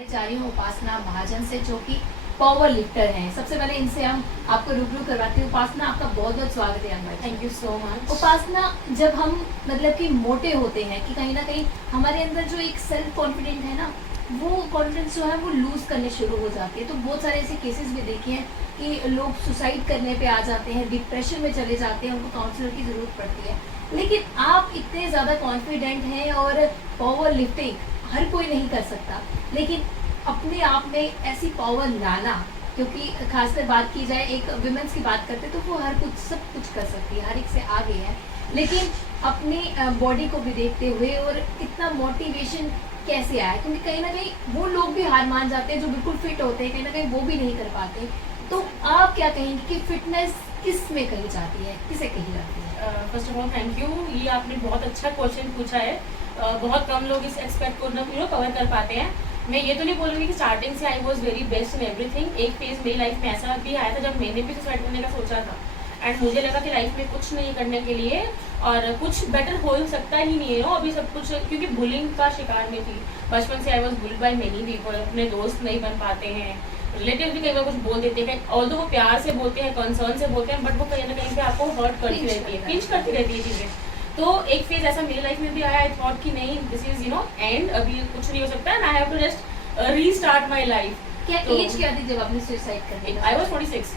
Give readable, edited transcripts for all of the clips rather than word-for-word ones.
जा रही हूँ उपासना महाजन से, जो कि पावर लिफ्टर हैं। सबसे पहले इनसे हम आपको रूबरू करवाते हैं। उपासना, आपका बहुत बहुत स्वागत है हमारे। Thank you so much. Upasana, जब हम मतलब कि मोटे होते हैं कि कहीं ना कहीं हमारे अंदर जो एक सेल्फ कॉन्फिडेंट है ना, वो कॉन्फिडेंस जो है वो लूज करने शुरू हो जाती है। तो बहुत सारे ऐसे केसेस भी देखे हैं कि लोग सुसाइड करने पे आ जाते हैं, डिप्रेशन में चले जाते हैं, उनको काउंसलर की ज़रूरत पड़ती है। लेकिन आप इतने ज़्यादा कॉन्फिडेंट हैं और पावर लिफ्टिंग हर कोई नहीं कर सकता, लेकिन अपने आप में ऐसी पावर लाना, क्योंकि खासकर बात की जाए एक विमेंस की बात करते तो वो हर कुछ सब कुछ कर सकती है, हर एक से आगे है, लेकिन अपनी बॉडी को भी देखते हुए और इतना मोटिवेशन कैसे आया? क्योंकि कहीं ना कहीं वो लोग भी हार मान जाते हैं जो बिल्कुल फिट होते हैं, कहीं ना कहीं वो भी नहीं कर पाते। तो आप क्या कहेंगे कि फिटनेस किस में कही जाती है, किसे कही जाती है? First of all thank you, ये आपने बहुत अच्छा क्वेश्चन पूछा है। बहुत कम लोग इस एक्सपेक्ट को कवर कर पाते हैं। मैं ये तो नहीं बोलूँगी कि स्टार्टिंग से I was very best in everything. एक फेज मेरी लाइफ में ऐसा भी आया था जब मैंने भी सुसाइड करने का सोचा था, एंड मुझे लगा कि लाइफ में कुछ नहीं करने के लिए और कुछ बेटर हो सकता ही नहीं है अभी सब कुछ, क्योंकि बुलिंग का शिकार में थी बचपन से। I was built by many people. अपने दोस्त नहीं बन पाते हैं, रिलेटिव भी कई बार कुछ बोल देते हैं, ऑल्दो वो प्यार से बोलते हैं, कंसर्न से बोलते हैं, बट वो कहीं ना कहीं पे आपको हर्ट करती रहती है, पिंच करती रहती है चीज़ें। तो एक फेज ऐसा मेरी लाइफ में भी आया। आई थॉट कि नहीं, दिस इज एंड, अभी कुछ नहीं हो सकता है, I have to just restart my life. क्या एज क्या थी जब आपने सुसाइड करने का? I was 46।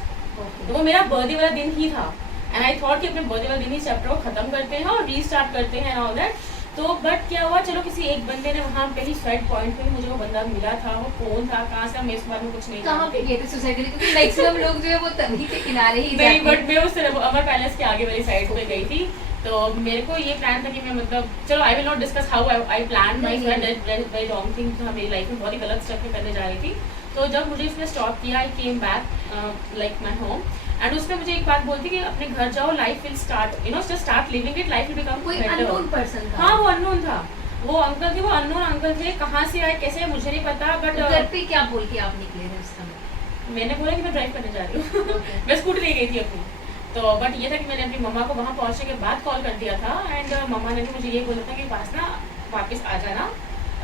तो वो मेरा बर्थडे वाला दिन ही था, एंड आई थॉट कि अपने बर्थडे वाले दिन ही चैप्टर को खत्म करते हैं और रीस्टार्ट करते हैं ऑल दैट। तो बट क्या हुआ, चलो किसी एक बंदे ने वहाँ पे ही सुसाइड पॉइंट पे मुझे वो बंदा मिला था। वो कौन था, कहाँ से, मैं इस बारे में कुछ नहीं कहाँ पे गए थे सुसाइड करने? क्योंकि मैक्सिमम लोग जो है वो तभी के किनारे ही नहीं, जाते हैं। बट मैं उस अमर पैलेस के आगे वाली साइड पे गई थी। तो मेरे को ये प्लान था कि मैं मतलब, चलो I will not discuss how I plan my very wrong thing. तो मेरी लाइफ में बहुत ही गलत स्टेप में करने जा रही थी। तो जब मुझे इसने स्टॉप किया, I came back like my home, and उसमें मुझे एक बात बोलती कि अपने घर जाओ, life will start, just start living it, life will become कोई अननोन पर्सन था? हाँ, वो अननोन था। वो अंकल थे, वो अननोन अंकल थे। कहाँ से आए, कैसे, मुझे नहीं पता। बट घर पे क्या बोल के आप निकले थे उस समय? मैंने बोला कि मैं ड्राइव करने जा रही हूँ। मैं स्कूटी ले गई थी अपनी। तो बट ये था कि मैंने अपनी मम्मा को वहाँ पहुँचने के बाद कॉल कर दिया था, एंड मम्मा ने भी मुझे ये बोला था कि पास ना वापस आ जाना,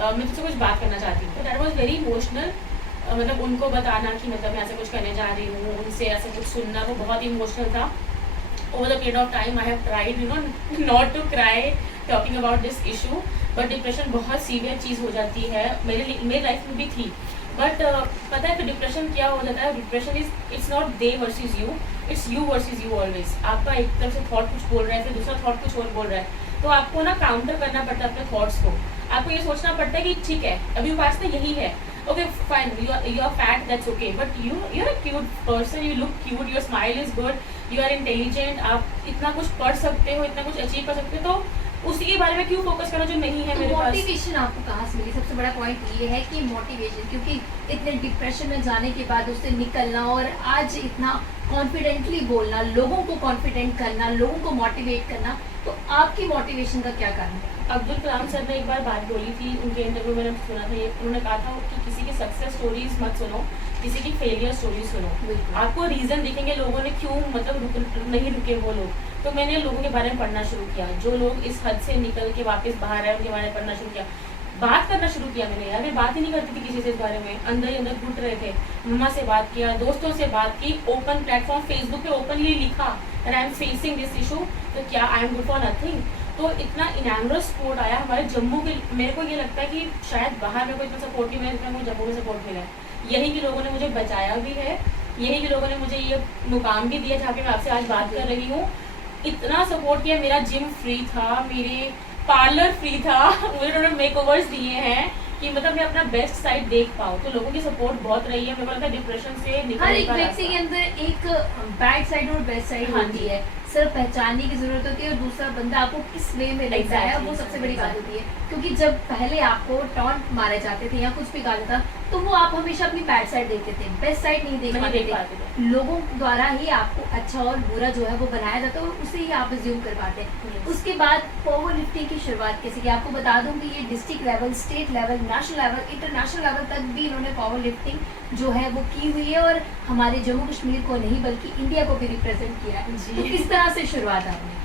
मैं तुझसे कुछ बात करना चाहती हूँ। That was very emotional. मतलब उनको बताना कि मतलब मैं ऐसे कुछ करने जा रही हूँ, उनसे ऐसे कुछ सुनना, वो बहुत इमोशनल था। Over the period of time I have tried not to cry talking about this issue, but depression बहुत सीवियर चीज़ हो जाती है। मेरी लाइफ में भी थी। बट पता है कि डिप्रेशन क्या हो जाता है? Depression it's not they versus you, it's you versus you always. आपका एक तरफ से थॉट कुछ बोल रहा है, फिर दूसरा थॉट कुछ और बोल रहा है, तो आपको ना काउंटर करना पड़ता है अपने थॉट्स को। आपको ये सोचना पड़ता है कि ठीक है, अभी पास तो यही है, okay fine, you are fat, that's okay, but you are a cute person, you look cute, your smile is good, you are intelligent, आप इतना कुछ पढ़ सकते हो, इतना कुछ अचीव कर सकते हो, तो उसी के बारे में क्यों फोकस करना जो नहीं है मेरे पास? मोटिवेशन आपको कहाँ से मिली? सबसे बड़ा पॉइंट ये है कि मोटिवेशन, क्योंकि इतने डिप्रेशन में जाने के बाद उससे निकलना और आज इतना कॉन्फिडेंटली बोलना, लोगों को कॉन्फिडेंट करना, लोगों को मोटिवेट करना, तो आपकी मोटिवेशन का क्या कारण है? अब्दुल कलाम सर ने एक बार बात बोली थी, उनके इंटरव्यू में मैंने सुना था, ये उन्होंने कहा था कि किसी की सक्सेस स्टोरीज मत सुनो, किसी की फेलियर स्टोरीज सुनो। आपको रीजन दिखेंगे लोगों ने क्यों मतलब नहीं रुके वो लोग। तो मैंने लोगों के बारे में पढ़ना शुरू किया, जो लोग इस हद से निकल के वापस बाहर आए उनके बारे में पढ़ना शुरू किया, बात करना शुरू किया मैंने। यार मैं बात ही नहीं करती थी किसी से इस बारे में, अंदर ही अंदर घुट रहे थे। मम्मा से बात किया, दोस्तों से बात की, ओपन प्लेटफॉर्म फेसबुक पे ओपनली लिखा that I am facing this issue, तो क्या I am good for nothing. तो इतना इनैमरस सपोर्ट आया हमारे जम्मू के। मेरे को ये लगता है कि शायद बाहर मेरे को इतना सपोर्ट नहीं मिला जितना मुझे जम्मू में सपोर्ट मिला है। यही के लोगों ने मुझे बचाया भी है, यही के लोगों ने मुझे ये मुकाम भी दिया जहाँ पे मैं आपसे आज बात कर रही हूँ। इतना सपोर्ट किया, मेरा जिम फ्री था, मेरे पार्लर फ्री था, मुझे उन्होंने मेक ओवर्स दिए हैं कि मतलब मैं अपना बेस्ट साइड देख पाऊँ। तो लोगों की सपोर्ट बहुत रही है। मेरे को लगता है डिप्रेशन से हर एक निकलने का व्यक्ति के अंदर एक बैड साइड और बेस्ट साइड हाँ होती जी। है, सिर्फ पहचानने की जरूरत होती है और दूसरा बंदा आपको किस वे में लेता है, वो सबसे बड़ी बात होती है। क्योंकि जब पहले आपको टॉन्ट मारे जाते थे या कुछ भी कहा जाता तो वो आप हमेशा अपनी बैड साइड देखते थे, बेस्ट साइड नहीं देख पाते थे। लोगों द्वारा ही आपको अच्छा और बुरा जो है वो बनाया जाता है और उसे ही आप अज्यूम कर पाते हैं। उसके बाद पावर लिफ्टिंग की शुरुआत कैसे की? आपको बता दूं कि ये district level, state level, national level, international level तक भी इन्होंने पावर लिफ्टिंग जो है वो की हुई है और हमारे जम्मू कश्मीर को नहीं बल्कि इंडिया को भी रिप्रेजेंट किया है। तो किस तरह से शुरुआत आपने?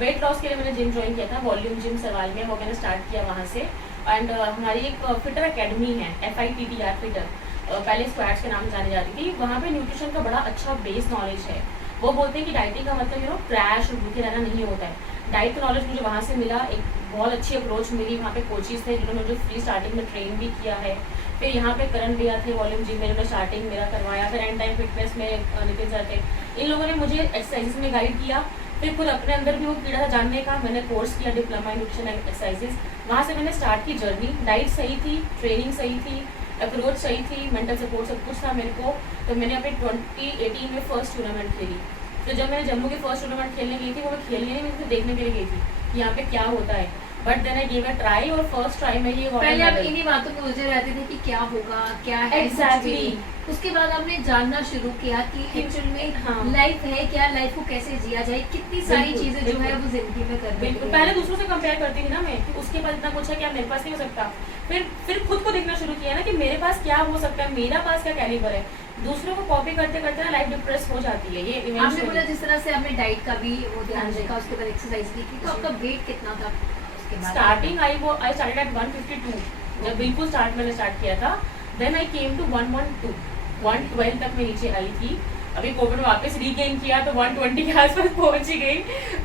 वेट लॉस के लिए मैंने जिम ज्वाइन किया था, वॉल्यूम जिम सरवाल में, वो मैंने स्टार्ट किया वहाँ से। एंड हमारी एक फिटर एकेडमी है, FITTR फिटर, पहले स्क्वाड्स के नाम से जानी जाती थी। वहाँ पे न्यूट्रिशन का बड़ा अच्छा बेस नॉलेज है। वो बोलते हैं कि डाइटिंग का मतलब क्रैश और भूखे रहना नहीं होता है। डाइट का नॉलेज मुझे वहाँ से मिला, एक बहुत अच्छी अप्रोच मिली। वहाँ पे कोचेस थे जिन्होंने मुझे फ्री स्टार्टिंग में ट्रेन भी किया है। फिर यहाँ पे करण भैया थे वॉल्यूम जिम में, जिन्होंने स्टार्टिंग मेरा करवाया। फिर एंड टाइम फिटनेस में नितिन सर थे। इन लोगों ने मुझे एक्सरसाइजेस में गाइड किया। फिर खुद अपने अंदर भी वो कीड़ा था जानने का, मैंने कोर्स किया diploma in nutrition and exercises. वहाँ से मैंने स्टार्ट की जर्नी। डाइट सही थी, ट्रेनिंग सही थी, अप्रोच सही थी, मेंटल सपोर्ट सब कुछ था मेरे को। तो मैंने अपने 2018 में फर्स्ट टूर्नामेंट खेली। तो जब मैंने जम्मू की फर्स्ट टूर्नामेंट खेलने गई थी, वो मैं खेलने नहीं, मैं देखने के लिए गई थी कि यहाँ पे क्या होता है। But then I give a try, और फर्स्ट ट्राई में ये पहले आप इन्हीं बातों में उलझे रहते थे कि क्या होगा, क्या है, Exactly. उसके बाद आपने जानना शुरू किया कि एक्चुअल में हाँ। लाइफ है क्या, लाइफ को कैसे जिया जाए, कितनी सारी बिल्कुल, चीजें जो है बिल्कुल। वो जिंदगी में करनी बिल्कुल, पहले दूसरों से कंपेयर करती थी ना मैं कि उसके पास इतना कुछ है, क्या मेरे पास नहीं हो सकता। फिर खुद को देखना शुरू किया ना कि मेरे पास क्या हो सकता है, मेरा पास क्या कैलिबर है। दूसरों को कॉपी करते करते ना लाइफ डिप्रेस हो जाती है। ये आपने eventually- बोला जिस तरह से आपने डाइट का भी वो ध्यान हाँ जी। रखा, उसके बाद एक्सरसाइज भी की, तो आपका वेट कितना था उसके बाद? स्टार्टिंग आई स्टार्टेड एट 152 जब बिल्कुल मैंने स्टार्ट किया था। देन आई केम टू 112, 112 तक मैं नीचे आई थी। अभी कोविड में वापस रीगेन किया तो 120 के आसपास पहुंच ही गई।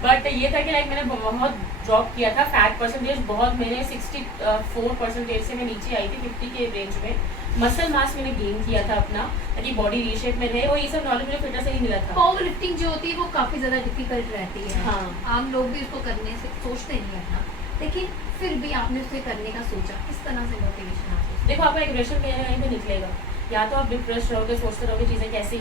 बट ये था कि लाइक मैंने बहुत ड्रॉप किया था, फैट परसेंटेज बहुत, मैंने 64% से मैं नीचे आई थी 50 के रेंज में। मसल मास मैंने गेन किया था अपना, ताकि बॉडी रीशेप में रहे, और ये सब नॉलेज मुझे फिटनेस से ही मिला था। पावर लिफ्टिंग जो होती है वो काफी ज्यादा डिफिकल्ट रहती है। हाँ। आम लोग भी उसको करने से सोचते नहीं है अपना, लेकिन फिर भी आपने उसे करने का सोचा, किस तरह से मोटिवेशन आपको? देखो, आपका एग्रेशन कहीं ना कहीं पे निकलेगा। या तो आप डिप्रेस रहोगे, सोचते रहोगे चीज़ें कैसी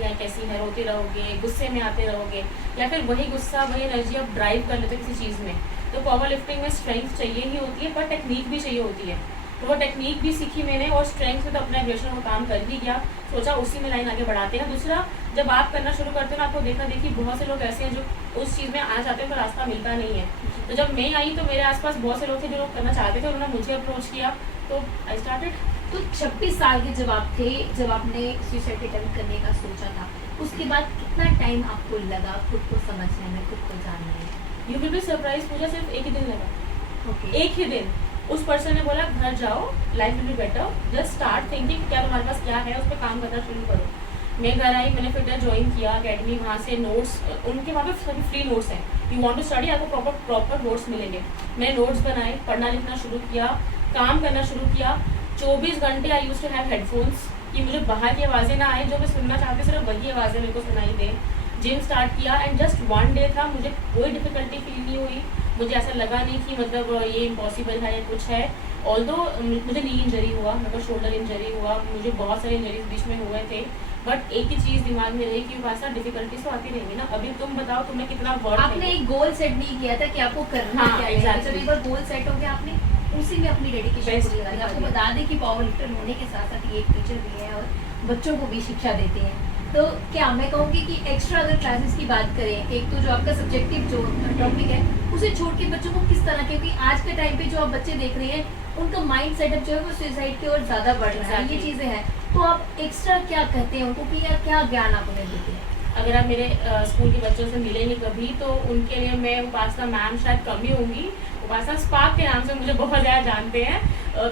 हैं, रोते रहोगे, गुस्से में आते रहोगे, या फिर वही गुस्सा वही एनर्जी आप ड्राइव कर लेते हो किसी चीज़ में। तो पावर लिफ्टिंग में स्ट्रेंथ चाहिए ही होती है, पर टेक्निक भी चाहिए होती है। तो वो टेक्निक भी सीखी मैंने, और स्ट्रेंथ में तो अपना एग्रेशन को काम कर ही गया। सोचा उसी में लाइन आगे बढ़ाते हैं। दूसरा, जब आप करना शुरू करते हो ना, आपको देखा देखी बहुत से लोग ऐसे हैं जो उस चीज़ में आ जाते हैं, तो रास्ता मिलता नहीं है। तो जब मैं आई तो मेरे आसपास बहुत से लोग थे जो लोग करना चाहते थे, उन्होंने मुझे अप्रोच किया, तो आई स्टार्टेड। तो 26 साल के जब आप थे, जब आपने सुसाइड अटेम्प्ट करने का सोचा था, उसके बाद कितना टाइम आपको लगा खुद को समझने में, खुद को जानने में? यू विल बी सरप्राइज, मुझे सिर्फ एक ही दिन लगा। ओके। एक ही दिन उस पर्सन ने बोला घर जाओ, life will be better, just start thinking क्या तुम्हारे पास क्या है, उस पर काम करना शुरू करो। मैं घर आई, मैंने फिटर ज्वाइन किया अकेडमी, वहाँ से नोट्स, उनके वहाँ पे सभी फ्री नोट्स हैं। यू वांट टू स्टडी, आपको प्रॉपर नोट्स मिलेंगे। मैंने नोट्स बनाए, पढ़ना लिखना शुरू किया, काम करना शुरू किया। 24 घंटे आई यूज टू हैव हेडफोन्स, कि मुझे बाहर की आवाज़ें ना आए, जो मैं सुनना चाहती सिर्फ वही आवाज़ें मेरे को सुनाई दें। जिम स्टार्ट किया, एंड जस्ट 1 डे था, मुझे कोई डिफिकल्टी फील नहीं हुई। मुझे ऐसा लगा नहीं कि मतलब ये इम्पॉसिबल है या कुछ है। ऑल्दो मुझे नी इंजरी हुआ, मेरे को शोल्डर इंजरी हुआ, मुझे बहुत सारे इंजरीज बीच में हुए थे। बट एक ही चीज़ दिमाग में रही कि वैसा डिफिकल्टीज तो आती रहेंगी ना। अभी तुम बताओ, तुमने कितना वर्क आपने एक गोल सेट नहीं किया था कि आपको करना हाँ, क्या है। exactly. जब एक बार गोल सेट हो गया, आपने उसी में अपनी डेडिकेशन Best पूरी लगाई। आपको बता दें कि पावर लिफ्टर होने के साथ साथ ये एक टीचर भी है और बच्चों को भी शिक्षा देते हैं। तो क्या मैं कहूँगी कि एक्स्ट्रा अगर क्लासेस की बात करें, एक तो जो आपका सब्जेक्टिव जो टॉपिक है उसे छोड़ के बच्चों को किस तरह, क्योंकि आज के टाइम पे जो आप बच्चे देख रहे हैं उनका माइंड सेटअप जो है वो सुसाइड की ओर ज़्यादा बढ़ रहा है, ये Exactly. चीज़ें हैं। तो आप एक्स्ट्रा क्या कहते हैं उनको कि या क्या ज्ञान आप उन्हें देते हैं? अगर आप मेरे स्कूल के बच्चों से मिलेंगे कभी, तो उनके लिए मैं उपासना मैम शायद कम ही होंगी। उपासना स्पार्क के नाम से मुझे बहुत ज़्यादा जानते हैं।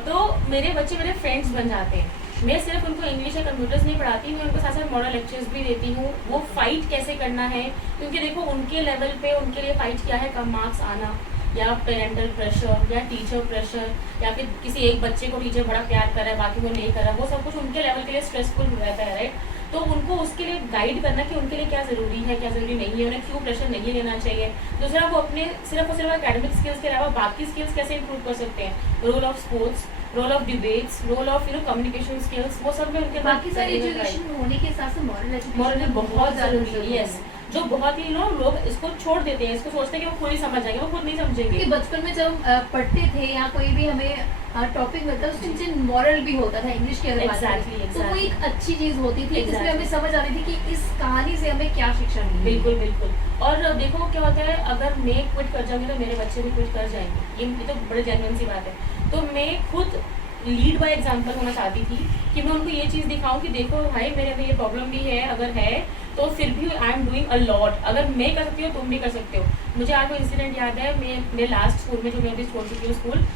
तो मेरे बच्चे मेरे फ्रेंड्स बन जाते हैं। मैं सिर्फ उनको इंग्लिश या कंप्यूटर्स नहीं पढ़ाती, मैं उनको साथ साथ मॉडल लेक्चर्स भी देती हूँ। वो फाइट कैसे करना है, क्योंकि देखो उनके लेवल पे उनके लिए फाइट क्या है, कम मार्क्स आना, या पेरेंटल प्रेशर, या टीचर प्रेशर, या फिर किसी एक बच्चे को टीचर बड़ा प्यार कर रहा है बाकी को नहीं कर रहा, वो सब कुछ उनके लेवल के लिए स्ट्रेसफुल रहता है, राइट। तो उनको उसके लिए गाइड करना कि उनके लिए क्या ज़रूरी है, क्या ज़रूरी नहीं है, उन्हें क्यों प्रेशर नहीं लेना चाहिए। दूसरा, वो अपने सिर्फ और सिर्फ एकेडमिक स्किल्स के अलावा बाकी स्किल्स कैसे इंप्रूव कर सकते हैं। Role of sports, role of debates, role of communication skills, वो सब में उनके बाकी सारी एजुकेशन होने के हिसाब से मॉरल एजुकेशन बहुत ज़रूरी है। यस, जो बहुत ही लोग इसको छोड़ देते हैं, इसको सोचते हैं कि वो खुद ही समझ जाएंगे, वो खुद नहीं समझेंगे। क्योंकि बचपन में जब हम पढ़ते थे या कोई भी हमें टॉपिक मिलता है उसके नीचे मॉरल भी होता था, इंग्लिश की अगर बात करें तो वो एक अच्छी चीज होती थी, जिसमें हमें समझ आ रही थी कि इस कहानी से हमें क्या शिक्षा मिली। बिल्कुल बिल्कुल। और देखो क्या होता है, अगर मैं क्विट कर जाऊंगी तो मेरे बच्चे भी क्विट कर जाएंगे, ये तो बड़े जेन्युइन सी बात है। तो मैं खुद लीड बाय एग्जांपल होना चाहती थी कि मैं उनको ये चीज़ दिखाऊं कि देखो भाई मेरे अंदर ये प्रॉब्लम भी है, अगर है तो फिर भी I am doing a lot, अगर मैं कर सकती हूँ तुम भी कर सकते हो। मुझे आज वो इंसिडेंट याद है, मैं मेरे लास्ट स्कूल में जो मैं अभी छोड़ चुकी हूँ स्कूल,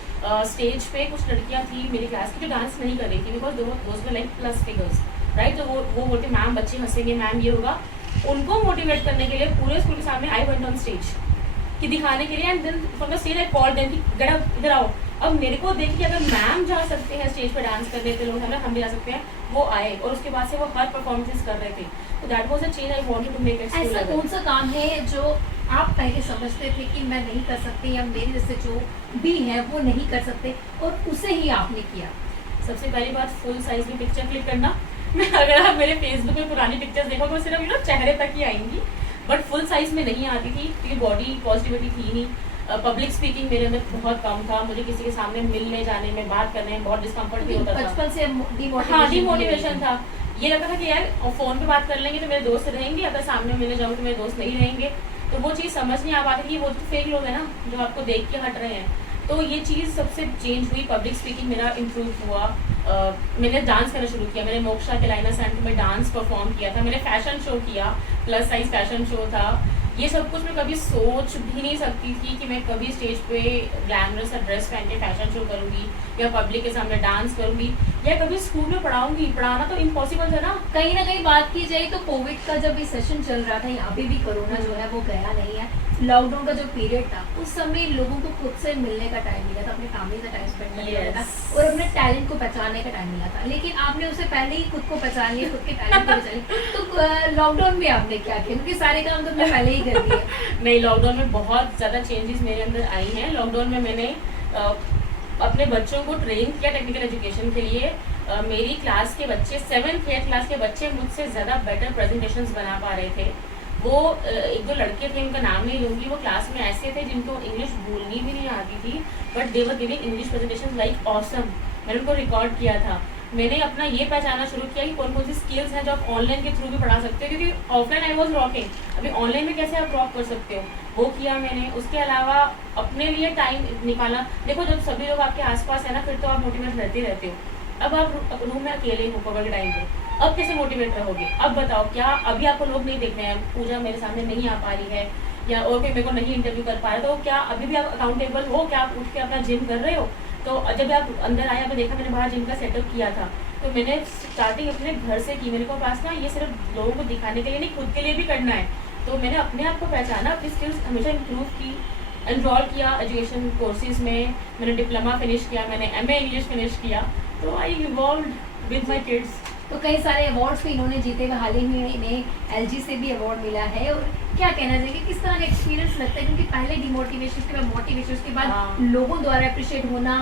स्टेज पे कुछ लड़कियाँ थी मेरी क्लास की जो डांस नहीं कर रही थी, because those were like plus figures, right. तो वो बोलते मैम बच्चे हंसेंगे, मैम ये होगा। उनको मोटिवेट करने के लिए पूरे स्कूल के सामने आई वेंट ऑन स्टेज कि दिखाने के लिए, and then from the stage I called them कि गेट अप, इधर आओ। अब मेरे को देख के अगर मैम जा सकते हैं स्टेज पे डांस करने के, लोग हम भी जा सकते हैं, वो आए और उसके बाद से वो हर परफॉर्मेंसेस कर रहे थे। तो that was a change I wanted to make it. ऐसा कौन सा काम है जो आप पहले समझते थे कि मैं नहीं कर सकती या मेरे जैसे जो भी है वो नहीं कर सकते और उसे ही आपने किया? सबसे पहली बात फुल साइज में पिक्चर क्लिक करना। मैं अगर आप मेरे फेसबुक में पुरानी पिक्चर्स देखोगे वो सिर्फ चेहरे तक ही आएंगी, बट फुल साइज में नहीं आती थी क्योंकि बॉडी पॉजिटिविटी थी नहीं। पब्लिक स्पीकिंग मेरे अंदर बहुत कम था, मुझे किसी के सामने मिलने जाने में, बात करने में बहुत डिस्कम्फर्ट फील होता था। बचपन से हाँ, डिमोटिवेशन था। ये लगता था कि यार फोन पे बात कर लेंगे तो मेरे दोस्त रहेंगे, अगर सामने मिलने जाऊँ तो मेरे दोस्त नहीं रहेंगे। तो वो चीज़ समझ नहीं आ पाती कि वो तो फेक लोग हैं ना जो आपको देख के हट रहे हैं। तो ये चीज़ सबसे चेंज हुई, पब्लिक स्पीकिंग मेरा इम्प्रूव हुआ। मैंने डांस करना शुरू किया, मैंने मोक्षा के लाइना सेंटर में डांस परफॉर्म किया था, मैंने फैशन शो किया, प्लस साइज फैशन शो था। ये सब कुछ मैं कभी सोच भी नहीं सकती थी कि मैं कभी स्टेज पे ग्लैमरस सा ड्रेस पहन के फैशन शो करूंगी या पब्लिक के सामने डांस करूंगी या कभी स्कूल में पढ़ाऊंगी। पढ़ाना तो इम्पॉसिबल था ना कहीं बात की जाए तो कोविड का जब ये सेशन चल रहा था, यहाँ पे भी कोरोना जो है वो गया नहीं है। लॉकडाउन का जो पीरियड था उस समय लोगों को खुद से मिलने का टाइम मिला था, अपने फैमिली का टाइम स्पेंड करने का था और अपने टैलेंट को पहचानने का टाइम मिला था। लेकिन आपने उससे पहले ही खुद को पहचान लिया, खुद के टैलेंट को पहचान लिया। तो लॉकडाउन में आपने क्या किया? क्योंकि सारे काम तो आपने पहले ही कर दिए। नहीं, लॉकडाउन में बहुत ज़्यादा चेंजेस मेरे अंदर आई हैं। लॉकडाउन में मैंने अपने बच्चों को ट्रेन किया टेक्निकल एजुकेशन के लिए। मेरी क्लास के बच्चे 7th 8th क्लास के बच्चे मुझसे ज़्यादा बेटर प्रेजेंटेशंस बना पा रहे थे। वो एक दो लड़के थे, उनका नाम नहीं लूँगी, वो क्लास में ऐसे थे जिनको इंग्लिश बोलनी भी नहीं आती थी, but they were giving English presentation like awesome. मैंने उनको रिकॉर्ड किया था। मैंने अपना ये पहचाना शुरू किया कि कौन कौन सी स्किल्स हैं जो आप ऑनलाइन के थ्रू भी पढ़ा सकते हो, क्योंकि ऑफलाइन आई वॉज रॉकिंग, अभी ऑनलाइन में कैसे आप रॉक कर सकते हो, वो किया मैंने। उसके अलावा अपने लिए टाइम निकाला। देखो जब सभी लोग आपके आसपास है ना, फिर तो आप मोटिवेट रहते हो। अब आप रूम में अकेले हो कोविड के टाइम पे, अब कैसे मोटिवेट रहोगे? अब बताओ, क्या अभी आपको लोग नहीं देख रहे हैं, पूजा मेरे सामने नहीं आ पा रही है या और कोई मेरे को नहीं इंटरव्यू कर पा रहा, तो क्या अभी भी आप अकाउंटेबल हो? क्या आप उठ के अपना जिम कर रहे हो? तो जब आप अंदर आए, आपने देखा मैंने बाहर जिम का सेटअप किया था, तो मैंने स्टार्टिंग अपने घर से की। मेरे को पास ना ये सिर्फ लोगों को दिखाने के लिए नहीं, खुद के लिए भी करना है। तो मैंने अपने आप को पहचाना, अपनी स्किल्स हमेशा इम्प्रूव की, एनरोल किया एजुकेशन कोर्सेज में। मैंने डिप्लोमा फिनिश किया, मैंने MA इंग्लिश फिनिश किया। तो आई इवॉल्व्ड विद माई किड्स। तो कई सारे अवार्ड्स भी इन्होंने जीते हुए, हाल ही में इन्हें LG से भी अवार्ड मिला है। और क्या कहना चाहिए, किस तरह का एक्सपीरियंस लगता है? क्योंकि पहले डिमोटिवेशन, उसके बाद मोटिवेशन, उसके बाद लोगों द्वारा अप्रिशिएट होना,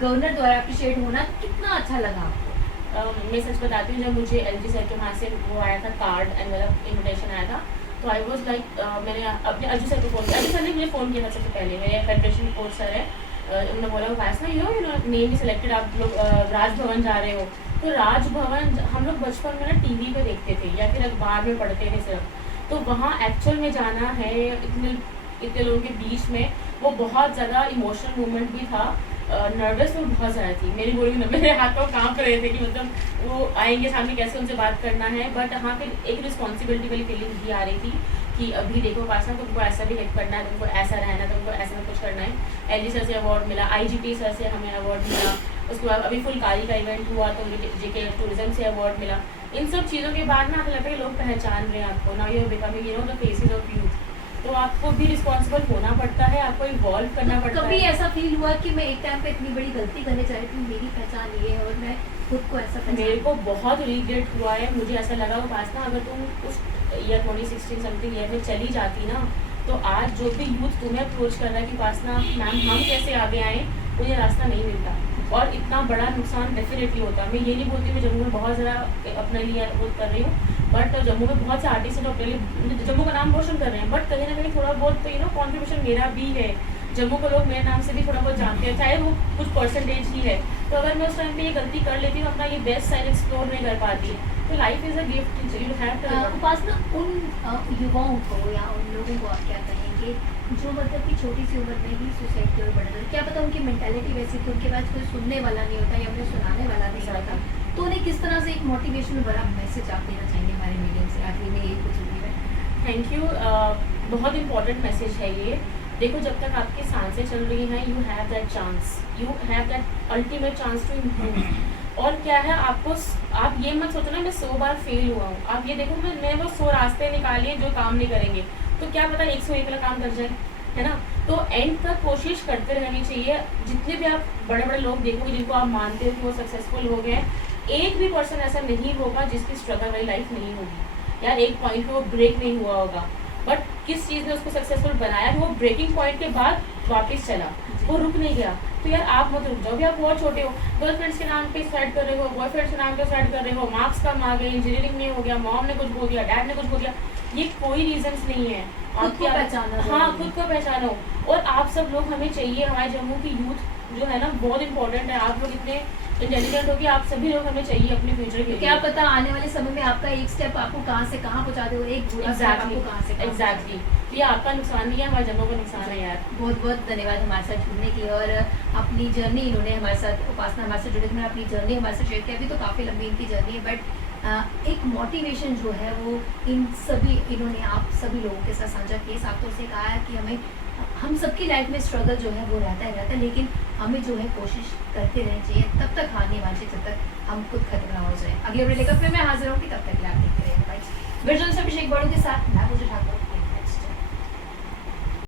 गवर्नर द्वारा अप्रिशिएट होना, कितना अच्छा लगा आपको? मैं सच बताती हूँ, जब मुझे LG सर के वहाँ से वो आया था कार्ड एंड मतलब इन्विटेशन आया था, तो आई वॉज लाइक, मैंने अपने अर्जु सर को फ़ोन किया। अर्जु सर ने मुझे फ़ोन किया था सबसे पहले, मेरे फेडरेशन कोच सर है, उन्होंने बोला पास ना यू नो नेम सिलेक्टेड, आप लोग राजभवन जा रहे हो। तो राजभवन हम लोग बचपन में ना TV पे देखते थे या फिर अखबार में पढ़ते थे सिर्फ, तो वहाँ एक्चुअल में जाना है इतने लोगों के बीच में, वो बहुत ज़्यादा इमोशनल मोमेंट भी था। नर्वस तो बहुत ज़्यादा थी, मेरी बॉडी में मेरे हाथ पाँव काँप रहे थे कि मतलब वो आएंगे सामने, कैसे उनसे बात करना है। बट हाँ, फिर एक रिस्पॉन्सिबिलिटी वाली फीलिंग भी आ रही थी कि अभी देखो पास तुमको ऐसा भी हेल्प करना है, तुमको ऐसा रहना, तुमको ऐसा कुछ करना है। LG सर से अवार्ड मिला, IGP सर से हमें अवार्ड मिला। उसके बाद अभी फुलकारी का इवेंट हुआ तो JK टूरिज्म से अवार्ड मिला। इन सब चीज़ों के बाद ना लगता है लोग पहचान रहे हैं आपको, now you are becoming you know the faces of youth. तो आपको भी रिस्पॉन्सिबल होना पड़ता है, आपको इवॉल्व करना पड़ता है। कभी ऐसा फील हुआ कि मैं एक टाइम पे इतनी बड़ी गलती करने जा रही थी, मेरी पहचान ये है और मैं खुद को ऐसा पहचान? मेरे को बहुत रिग्रेट हुआ है। मुझे ऐसा लगा वो पास ना, अगर तुम उस ईयर 2016 समथिंग ईयर में चली जाती ना, तो आज जो भी यूथ तुम्हें अप्रोच कर रहा है कि पास ना मैम हम कैसे आगे आएँ, उन्हें रास्ता नहीं मिलता और इतना बड़ा नुकसान डेफिनेटली होता है। मैं ये नहीं बोलती मैं जम्मू में बहुत ज़्यादा अपने लिए वो कर रही हूँ, बट जम्मू में बहुत से आर्टिस्ट हैं जो अपने लिए जम्मू का नाम रोशन कर रहे हैं, बट कहीं ना कहीं थोड़ा बहुत तो कॉन्ट्रीब्यूशन मेरा भी है। जम्मू को लोग मेरे नाम से भी थोड़ा बहुत जानते हैं, चाहे वो कुछ परसेंटेज ही है। तो अगर मैं उस टाइम पे ये गलती कर लेती हूँ, अपना ये बेस्ट साइड एक्सप्लोर नहीं कर पाती, तो life is a gift, you have to. Upasana, उन युवाओं को या उन लोगों को आप क्या कहेंगे जो मतलब कि छोटी सी उम्र में ही सुसाइड की ओर बढ़ जाते, क्या पता उनकी मेंटालिटी वैसी थी, उनके पास कोई सुनने वाला नहीं होता या उन्हें सुनाने वाला नहीं होता, तो उन्हें किस तरह से एक मोटिवेशन भरा मैसेज आप देना चाहेंगे हमारे मीडियम से? आखिरी में यही कुछ है। थैंक यू, बहुत इंपॉर्टेंट मैसेज है ये। देखो, जब तक आपकी सांसें चल रही हैं, you have that chance, you have that ultimate chance to improve. और क्या है, आपको आप ये मत सोचो ना मैं 100 बार फेल हुआ हूँ। आप ये देखो, मैंने वो 100 रास्ते निकालिए जो काम नहीं करेंगे, तो क्या पता 101 वाला काम कर जाए, है ना। तो एंड तक कोशिश करते रहनी चाहिए। जितने भी आप बड़े बड़े लोग देखोगे जिनको आप मानते हो कि वो सक्सेसफुल हो गए, एक भी पर्सन ऐसा नहीं होगा जिसकी स्ट्रगल वाली लाइफ नहीं होगी। यार एक पॉइंट पे वो ब्रेक नहीं हुआ होगा, बट किस चीज़ ने उसको सक्सेसफुल बनाया, वो ब्रेकिंग पॉइंट के बाद वापस चला, वो रुक नहीं गया। तो यार आप मत रुक जाओ। भी आप बहुत छोटे हो, गर्लफ्रेंड्स के नाम पे सुसाइड कर रहे हो, बॉयफ्रेंड्स के नाम पे सुसाइड कर रहे हो, मार्क्स कम आ गए, इंजीनियरिंग नहीं हो गया, मॉम ने कुछ बोल दिया, डैड ने कुछ बोल दिया, ये कोई रीजंस नहीं है। खुद को पहचानो। हाँ, खुद को पहचानो। और आप सब लोग, हमें चाहिए, हमारे जम्मू की यूथ जो है ना बहुत इंपॉर्टेंट है। आप लोग इतने इंटेलिजेंट हो कि आप सभी लोग हमें चाहिए अपने फ्यूचर के लिए। क्या पता आने वाले समय में आपका एक स्टेप आपको कहाँ से कहाँ पहुँचा दे, और एक बुरा स्टेप आपको कहाँ से एग्जैक्टली। ये आपका नुकसान नहीं है, हमारे जम्मू का नुकसान है यार। बहुत बहुत धन्यवाद हमारे साथ जुड़ने की, और अपनी जर्नी इन्होंने हमारे साथ, उपासना हमारे साथ जुड़े, इन्होंने अपनी जर्नी हमारे साथ शेयर की। अभी तो काफ़ी लंबी इनकी जर्नी है, बट एक मोटिवेशन जो है वो इन सभी, इन्होंने आप सभी लोगों के साथ साझा किए। साथ तो से कहा है कि हम सबकी लाइफ में स्ट्रगल जो है वो रहता है, लेकिन हमें जो है कोशिश करते रहनी चाहिए, तब तक हार नहीं माननी, जब तक हम खुद खत्म ना हो जाए। अगले वीडियो लेकर फिर मैं हाजिर होंगी, तब तक आप देखते रहिए विजुअल से अभिषेक बड़ू के साथ मैं पूजा ठाकुर।